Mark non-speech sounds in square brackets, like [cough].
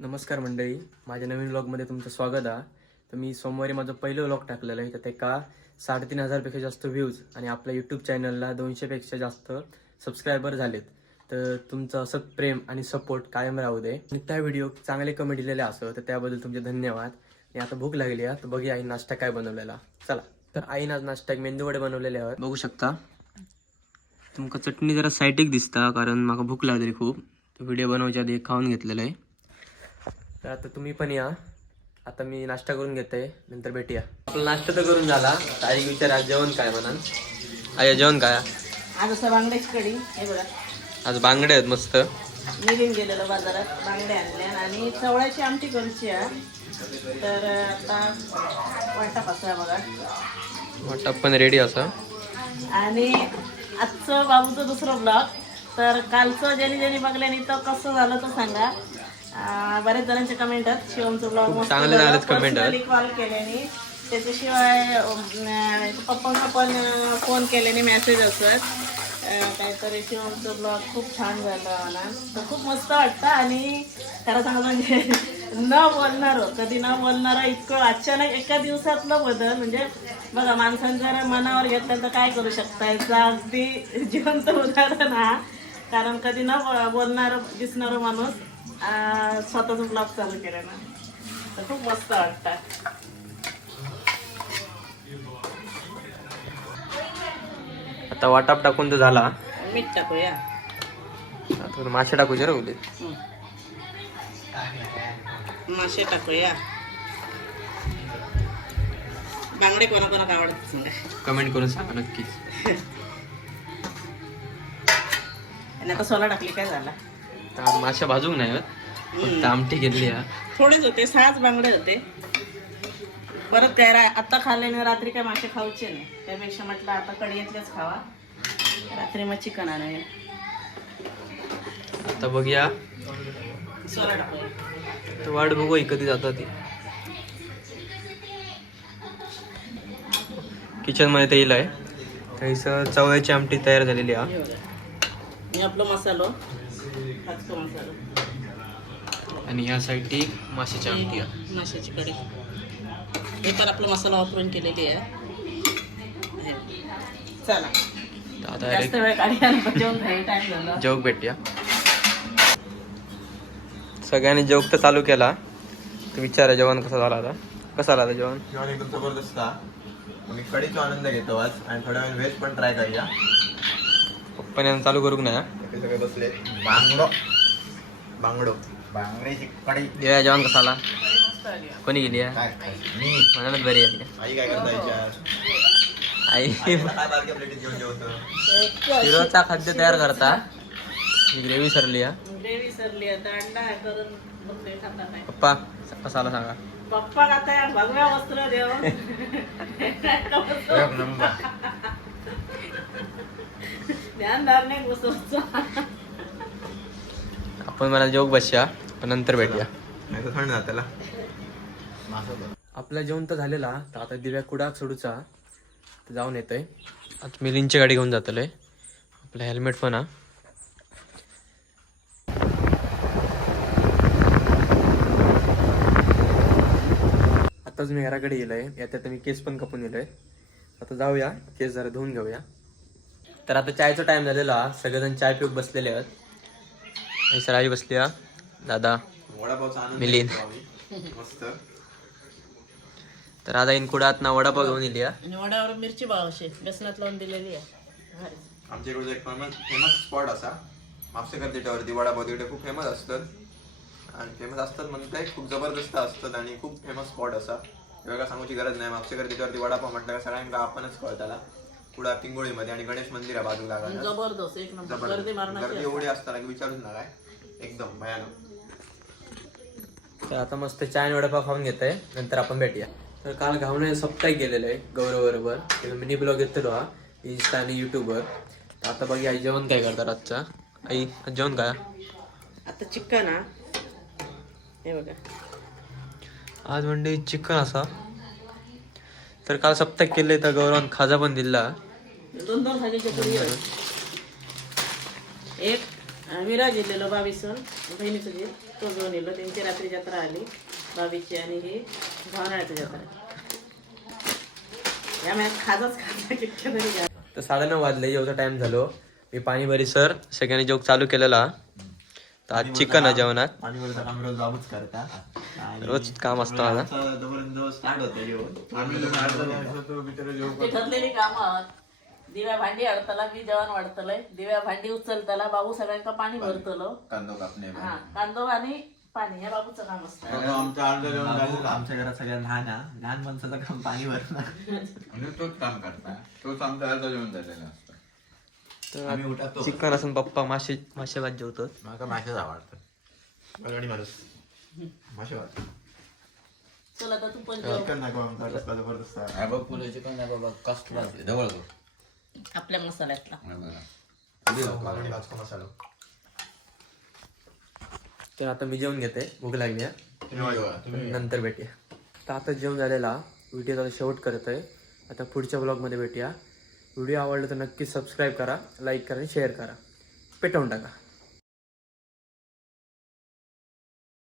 नमस्कार मंडळी. माझ्या नवीन व्लॉगमध्ये तुमचं स्वागत आहे. तर मी सोमवारी माझं पहिलं व्लॉग टाकलेलं आहे. तर ते का साडेतीन हजारपेक्षा जास्त व्ह्यूज आणि आपल्या यूट्यूब चॅनलला दोनशेपेक्षा जास्त सबस्क्रायबर झालेत. तर तुमचं असं प्रेम आणि सपोर्ट कायम राहू दे. आणि त्या व्हिडिओ चांगले कमेंट दिलेले असं तर त्याबद्दल तुमचे धन्यवाद. आणि आता भूक लागली आहे तर बघी आई नाश्ता काय बनवलेला. चला. तर आईनं आज नाश्ता एक मेंदूवडे बनवलेले आहेत. बघू शकता. तुमका चटणी जरा साईटिक दिसता कारण म्हाका भूक लागली खूप. व्हिडिओ बनवच्या आधी खाऊन घेतलेला आहे. तर आता तुम्ही पण या. आता मी नाश्ता करून घेते नंतर भेटूया. आपला नाश्ता तर करून झाला. आई विचार आज जेवण काय म्हणा आई जेवण काय? आज असं बांगड्याची कढी हे बघा. आज बांगडे आहेत मस्त. मिरीन गेलेलो बाजारात बांगडे आणल्या आणि चवळ्याची आमटी करूची आहे. तर आता वाटा पासा बघा. वाटप पण रेडी असा. आणि आजचं बाबूचं दुसरं ब्लॉग तर कालचं ज्यांनी ज्यांनी बघल्याने तर कसं झालं तर सांगा. बरेच जणांचे कमेंट आहेत. शिवमचं ब्लॉग चांगले. कॉल केल्याने त्याच्याशिवाय पप्पांना पण फोन केल्याने मेसेज असत काहीतरी शिवमचं ब्लॉग खूप छान झालं मला. तर खूप मस्त वाटतं आणि खरं सांगा म्हणजे [laughs] न बोलणार कधी न बोलणारा इतकं अचानक एका दिवसातलं बदल. म्हणजे बघा माणसानं जर मनावर घेतलं तर काय करू शकता याचं अगदी [laughs] जिवंत उदाहरण हा कारण कधी न बोलणारं दिसणारं माणूस स्वतःचं ब्लॉग चालू केलं ना तर खूप मस्त वाटतं आता वाटाप टाकून तर झाला. मीठ टाकूया. आता मासे टाकूचे रे उले हं. मासे टाकूया. बांगडे कोणाकोणाक आवडतात सांगा. कमेंट करून सांगा नक्कीच. [laughs] आणि आता सोला टाकली काय झाला? आज मासे भाजूक नाही आहेत. फक्त आमटी घेतली हा. थोडेच होते सहाच बांगडे होते. परत काय रा- आता खाल्ल्याने रात्री काय मासे खाऊचे नाही. त्यापेक्षा म्हटलं आता कढईतलेच खावा. रात्री मग चिकन आणूया आता बघूया. सोला टाकूया तर वाट बघू कधी जातात ती. किचनमध्ये तेल आहे. त्याचं चवळ्याची आमटी तयार झालेली. हे आपलं मसालो. हाचको मसालो आणि या साईडची माशाची आमटी माशाची कढी. हे पण आपला मसाला वापरून केलेली आहे. हे. चला. तर जास्त वेळ भेटूया. सगळ्यांनी जोक तर चालू केला. तर विचारा जेवण कसं झालं आता. कसं झालं आता जेवण? जेवण एकदम जबरदस्त. हा. मी कढीचा आनंद घेतो आज. आणि थोड्या वेळ व्हेज पण ट्राय करूया. पप्पाने चालू करूक नाही हा? ते सगळे बसले. बांगडो. बांगडो. बांगड्याची दिव्या जेवण कसं आला आहे. कोणी गेली आहे काय मी. म्हणालच बरी आली आई काय करता याच्यात आई. आईला काय बारक्या प्लेटीत घेऊन जेवतो शिरोचा खाद्य तयार करता. ही ग्रेव्ही सरली हा? ग्रेव्ही सरली आता अंडा आहे करून बघते खाता नाही. पप्पा कसं आला सांगा? पप्पा आता या भगव्या वस्त्र देव [laughs] एक नंबर ध्यान धारणे बसवतो आपण मला जोक बसूया पण नंतर भेटूया. नाही तर थंड त्याला आपला जेवण तर झालेला तर आता दिव्या कुडाक सोडूचा. जाऊन येतोय. आता मिलिंदची गाडी घेऊन जातलोय आपलं हेल्मेट पण हा. आताच मी घराकडे गेलोय. यात मी केस पण कापून गेलोय आता जाऊया. केस जरा धुवून घेऊया. तर आता चायचा टाइम झालेला. सगळेजण चाय पिऊक बसलेले आहेत. आणि सर आई बसली हा दादा. मस्त. तर आता इन कुडात ना वडापाव घेऊन येली. आणि वड्यावर मिरची बावशे बेसनात लावून दिलेली आहे. आमच्या इकडे एक फेमस फेमस स्पॉट असा. म्हापसेकर तिट्यावरती वडापाव तिकडे खूप फेमस असतात. आणि फेमस असतात म्हणताय खूप जबरदस्त असतात आणि खूप फेमस स्पॉट असा. बघा सांगूची गरज नाही. म्हापसेकर तिट्यावरती वडापाव म्हटलं का सगळ्यांना आपणच कळताला पुढा पिंगोळीमध्ये आणि गणेश मंदिर बाजूला लागलं जबरदस्त एक नंबर. गर्दी मारण्याची गर्दी एवढी असताना की विचारूच नका एकदम भयानक. तर आता मस्त चाय आणि वडापाव खाऊन घेत आहे नंतर आपण भेटूया. तर काल घावणे सप्ताह गेलेलं आहे गौरव बरोबर किंवा मिनी ब्लॉग येतो हा इन्स्टा आणि युट्यूबवर तर आता बघी आई जेवण काय करतात आजचा? आई आज जेवण काय? आता चिकन हा. हे बघा. आज म्हणजे चिकन असा. तर काल सप्ताह केले तर गौरवान खाजा पण दिला. दोन दोन पुडी आहे. एक विराज इलेलो बावीसून बहिणीचं जीव तो घेऊन येलो. त्यांची रात्री जत्रा आली बावीची आणि ही भावनाळ्याची जत्रा. या महिन्यात खाजाच खाजा कितक्या [laughs] तरी घ्या. तर साडेनऊ वाजले जेवचा टाइम झालो. मी पाणी भरी सर सगळ्यांनी जोक चालू केलेला. तर आज चिकन आहे जेवणात. आणि बोलता काम रोज बाबूच करता. आणि रोज काम असतं माझं. आमचं जोपर्यंत स्टार्ट होतं जेवण ते ठरलेली कामं आहेत. दिव्या भांडी अडतला मी जेवण वाढतलंय. दिव्या भांडी उचलतला बाबू सगळ्यांका पाणी भरतलो. कांदो कापणे हा कांदो आणि पाणी हे बाबूचं काम असतं. आमचं अर्ध जेवण बाबू झालेलं. आमच्या घरात सगळ्यात लहान हा. लहान माणसाचं काम पाणी भरणं. आणि तोच काम करता. तोच आमचं अर्ध जेवण झालेलं असतं. तर आम्ही उठतो. चिकन असून पप्पा मासे मासे भात जेवतो मला मासेच आवडतात. बघ आणि माणूस. मासे वाटतात चल आता तू पण जेव. चिकन नको आमचा रस्ता जबरदस्त आहे. हा बघ पुढे चिकन नाही बाबा जवळ आपल्या मसाल्यातला. मसाला तर आता मी जेवण घेते. भूक लागली नंतर भेटूया. तर आता जेवण झालेला व्हिडिओ आता शेवट करत आहे आता पुढच्या ब्लॉगमध्ये भेटूया. व्हिडिओ आवडला तर नक्की सबस्क्राईब करा लाईक करा आणि शेअर करा. पेटवून टाका.